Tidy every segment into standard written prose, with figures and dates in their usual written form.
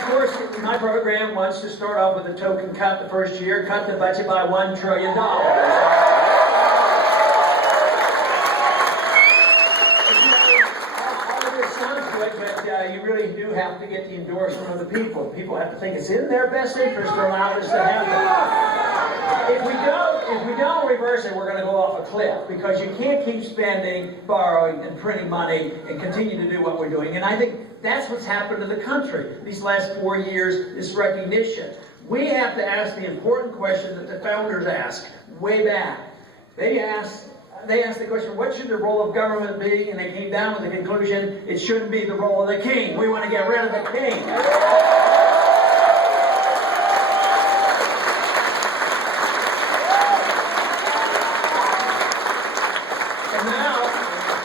of course, my program wants to start off with a token cut the first year, cut the budget by $1 trillion. You really do have to get the endorsement of the people. People have to think it's in their best interest to allow this to happen. If we don't reverse it, we're going to go off a cliff, because you can't keep spending, borrowing, and printing money and continue to do what we're doing. And I think that's what's happened to the country these last 4 years, this recognition. We have to ask the important question that the founders asked way back. They asked the question, what should the role of government be? And they came down with the conclusion, it shouldn't be the role of the king. We want to get rid of the king.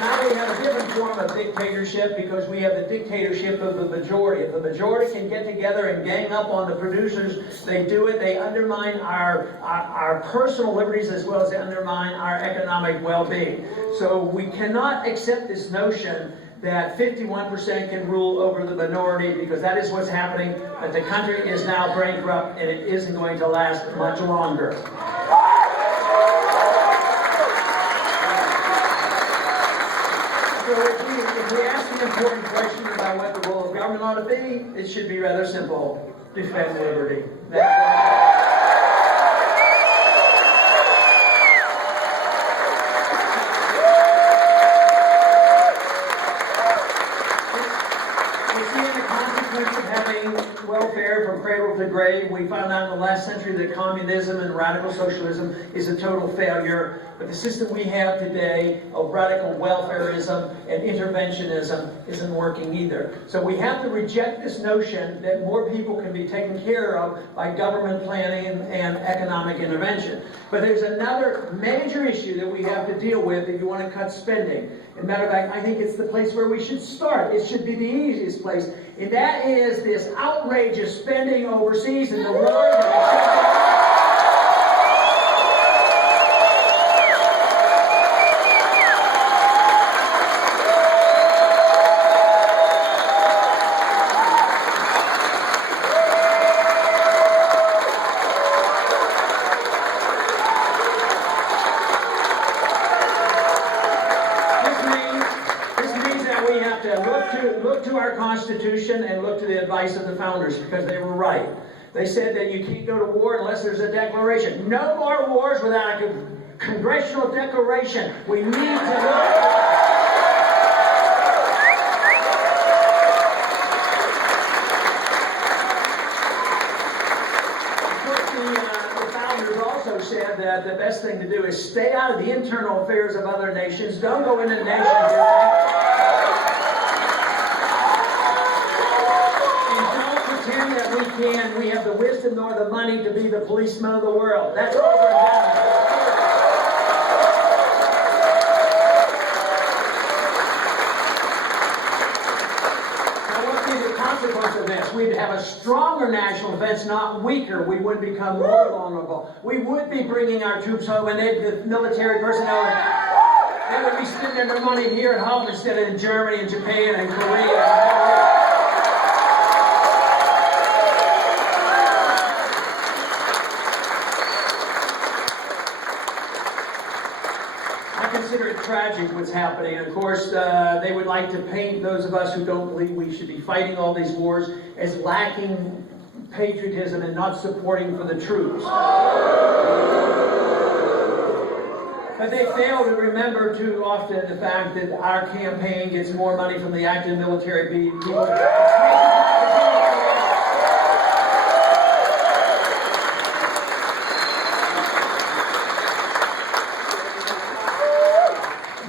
Now we have a different form of dictatorship, because we have the dictatorship of the majority. If the majority can get together and gang up on the producers, they do it. They undermine our personal liberties, as well as they undermine our economic well-being. So we cannot accept this notion that 51% can rule over the minority, because that is what's happening. But the country is now bankrupt, and it isn't going to last much longer. So if we ask the important question about what the role of government ought to be, it should be rather simple: defend liberty. Welfare from cradle to grave. We found out in the last century that communism and radical socialism is a total failure. But the system we have today of radical welfarism and interventionism isn't working either. So we have to reject this notion that more people can be taken care of by government planning and economic intervention. But there's another major issue that we have to deal with if you want to cut spending. As a matter of fact, I think it's the place where we should start. It should be the easiest place. And that is this outrageous spending overseas in the war. Look to our Constitution and look to the advice of the founders, because they were right. They said that you can't go to war unless there's a declaration. No more wars without a congressional declaration. We need to said that the best thing to do is stay out of the internal affairs of other nations. Don't go into nations. Pretend that we have the wisdom nor the money to be the policemen of the world. That's all we're doing. Now, what would be the consequence of this? We'd have a stronger national defense, not weaker. We would become more vulnerable. We would be bringing our troops home, and the military personnel, they would be spending their money here at home instead of in Germany and Japan and Korea. Consider it tragic what's happening. Of course, they would like to paint those of us who don't believe we should be fighting all these wars as lacking patriotism and not supporting for the troops. But they fail to remember too often the fact that our campaign gets more money from the active military people.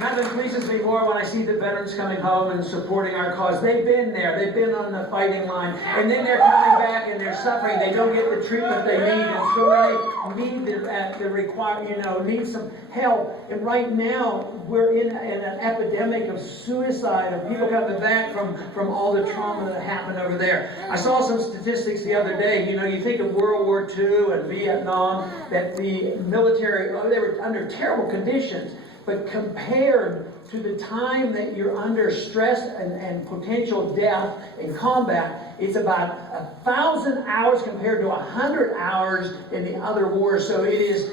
Nothing pleases me more when I see the veterans coming home and supporting our cause. They've been there. They've been on the fighting line. And then they're coming back and they're suffering. They don't get the treatment they need. And so they need need some help. And right now, we're in an epidemic of suicide, of people coming back from all the trauma that happened over there. I saw some statistics the other day. You think of World War II and Vietnam, that the military, they were under terrible conditions. But compared to the time that you're under stress and potential death in combat, it's about 1,000 hours compared to 100 hours in the other wars. So it is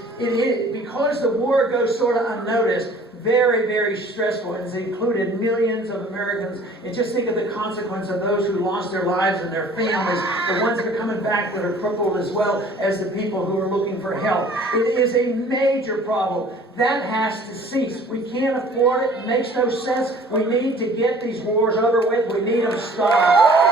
because the war goes sort of unnoticed, very, very stressful. It's included millions of Americans. And just think of the consequence of those who lost their lives and their families, the ones that are coming back that are crippled, as well as the people who are looking for help. It is a major problem. That has to cease. We can't afford it. It makes no sense. We need to get these wars over with. We need them stopped.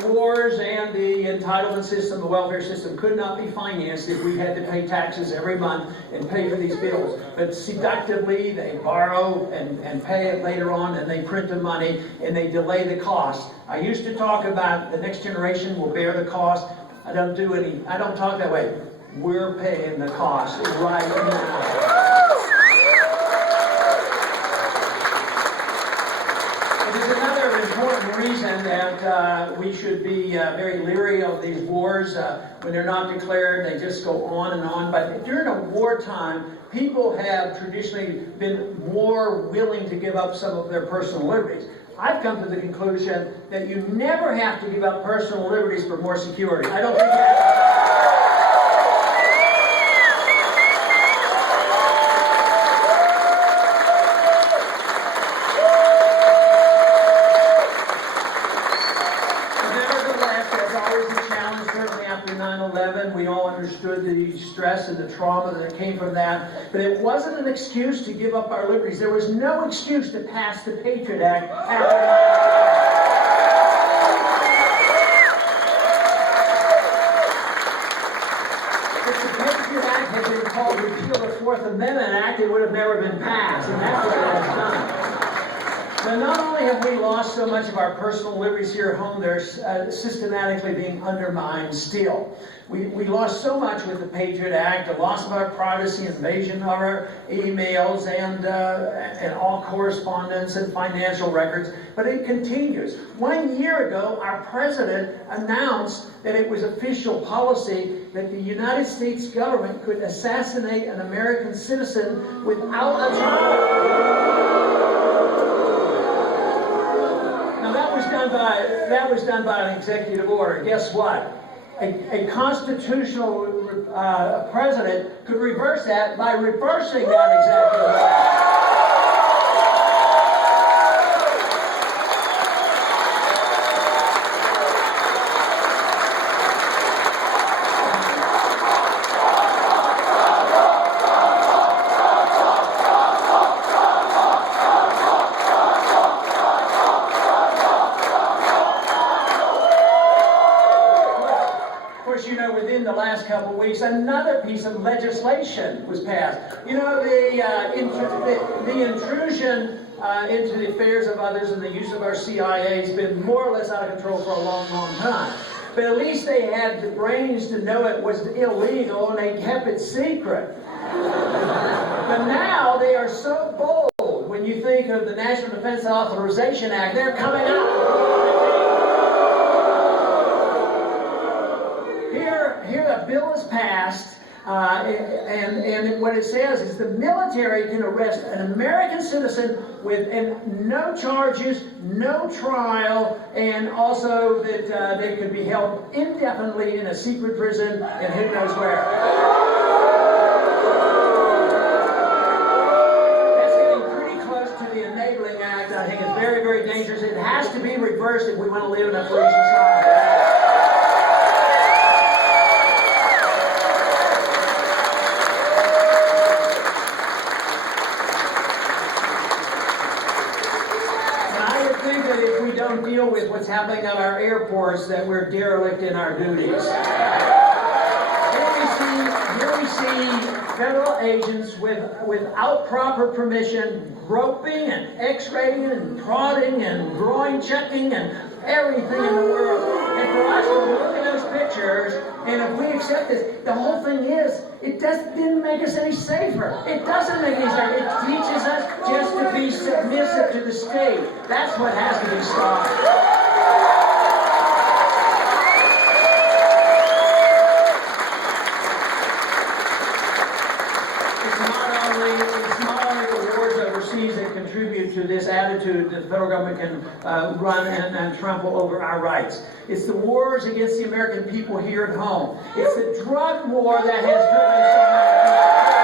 The wars and the entitlement system, the welfare system, could not be financed if we had to pay taxes every month and pay for these bills. But seductively, they borrow and pay it later on, and they print the money and they delay the cost. I used to talk about the next generation will bear the cost. I don't talk that way. We're paying the cost right now. Reason that we should be very leery of these wars when they're not declared. They just go on and on. But during a wartime, people have traditionally been more willing to give up some of their personal liberties. I've come to the conclusion that you never have to give up personal liberties for more security. I don't think that. We all understood the stress and the trauma that came from that, but it wasn't an excuse to give up our liberties. There was no excuse to pass the Patriot Act after If the Patriot Act had been called repeal the Fourth Amendment Act, it would have never been passed, and that's what it has done. But not only have we lost so much of our personal liberties here at home, they're systematically being undermined still. We lost so much with the Patriot Act, the loss of our privacy, invasion of our emails, and all correspondence and financial records. But it continues. 1 year ago, our president announced that it was official policy that the United States government could assassinate an American citizen without a trial. That was done by an executive order. Guess what? A constitutional president could reverse that by reversing that executive order. Within the last couple of weeks, another piece of legislation was passed. You know, the intrusion into the affairs of others and the use of our CIA has been more or less out of control for a long, long time. But at least they had the brains to know it was illegal, and they kept it secret. But now they are so bold. When you think of the National Defense Authorization Act, they're coming out. Here a bill is passed, and what it says is the military can arrest an American citizen with no charges, no trial, and also that they could be held indefinitely in a secret prison and who knows where. That's getting pretty close to the Enabling Act. I think it's very, very dangerous. It has to be reversed if we want to live in a free society. Deal with what's happening at our airports, that we're derelict in our duties. Here we see federal agents without proper permission groping and x-raying and prodding and groin checking and everything in the world. And for us to look at those pictures church, and if we accept this, the whole thing is, it didn't make us any safer. It doesn't make any safer. It teaches us just to be submissive to the state. That's what has to be stopped. That contribute to this attitude that the federal government can run and trample over our rights. It's the wars against the American people here at home. It's the drug war that has driven so many people.